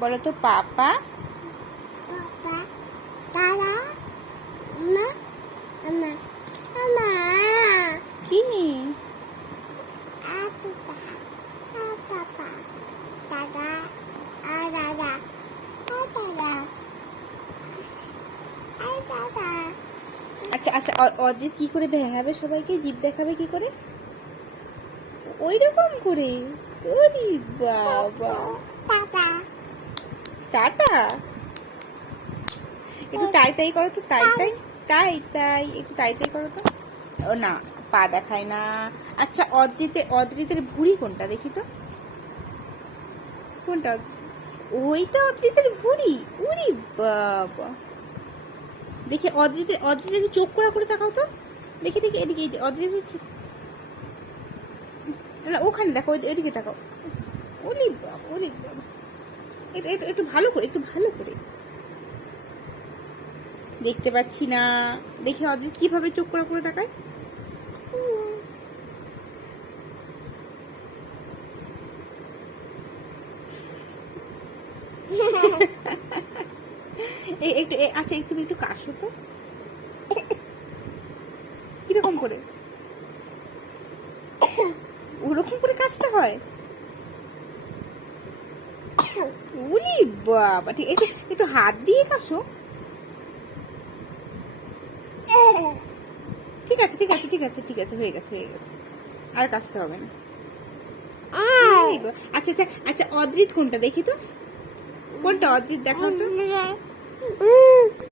বলো তো পাপা কি? আচ্ছা আচ্ছা, অদিত কি করে ভেঙাবে সবাইকে? জিভ দেখাবে কি করে? ওই রকম করে? ওরে বাবা, টাটা। একটু তাই তাই করো তো, তাই তাই তাই তাই, একটু তাই তাই করো তো। ও না, পা দেখায় না। আচ্ছা, অদ্রিতের ভুঁড়ি কোনটা দেখি তো? কোনটা? ওইটা অদ্রিতের ভুঁড়ি? উরি বাবা, দেখি অদ্রিতের চোখ করা করে তাকাও তো, দেখি দেখি, এদিকে এই যে অদ্রিতের, না ওখানে দেখো, ওইদিকে তাকাও। ওলি বাবা, ওলি বাবা, একটু ভালো করে, একটু ভালো করে। দেখতে পাচ্ছি না, দেখি অদ্রিত কিভাবে চোখ করা করে তাকায়। একটু আচ্ছা, একটু একটু কাশো তো, কিরকম করে? ওরকম করে কাশতে হয়? উলি বাবা, ঠিক, একটু হাত দিয়ে কাশো। ঠিক আছে ঠিক আছে ঠিক আছে ঠিক আছে, হয়ে গেছে হয়ে গেছে, আর কাশতে হবে না। আচ্ছা আচ্ছা আচ্ছা, অদ্রিত কোনটা দেখি তো? কোনটা অদ্রিত দেখাও তো।